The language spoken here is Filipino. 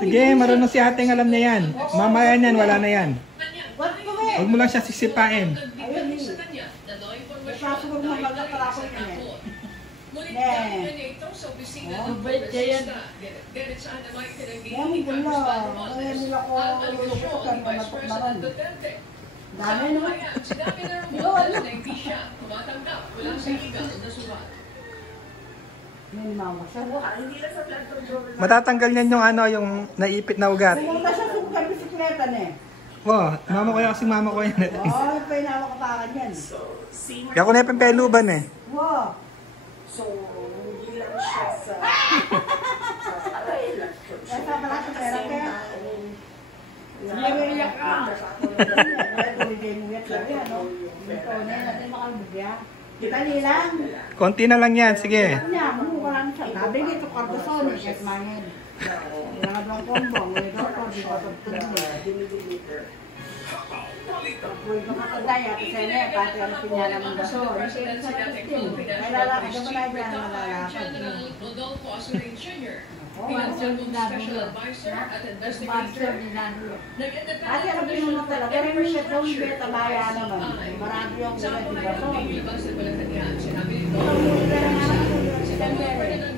Sige, marunong si ating alam niya yan. Mamaya niyan, wala na yan. Huwag mo lang siya sisipain. Matatanggal niyan yung ano, yung naipit na ugat. Pumunta siya sa bisikleta na eh. Wow, mama ko yan kasi mama ko yan. Oo, pinawak ka pa yan. Kaya ko na yung peluban eh. Wow. So, hindi lang siya sa... Kaya pala sa pera kaya. Naiiyak ka. Tuloy mo yan lang yan, no? Ito na yan, natin makalbugya. Kita nilang. Konti na lang yan, sige. Kanya, mamukarang siya. Nabigay ito kardason, kahit mayan. Wala nga bang kombo, wala daw ito, di ba ito tuloy. Pagpuin ko makagaya, kasi na, pati ang pinyala ng baso. May lalaki ka ba tayo dyan, malalakad. Sponsor ni Nadia. Sponsor ni Nadia. Kasi ang pinunod talaga, pero may siya daw yung beta maya naman. Marami yung ulat di baso. Ito, muli ka na nga naman.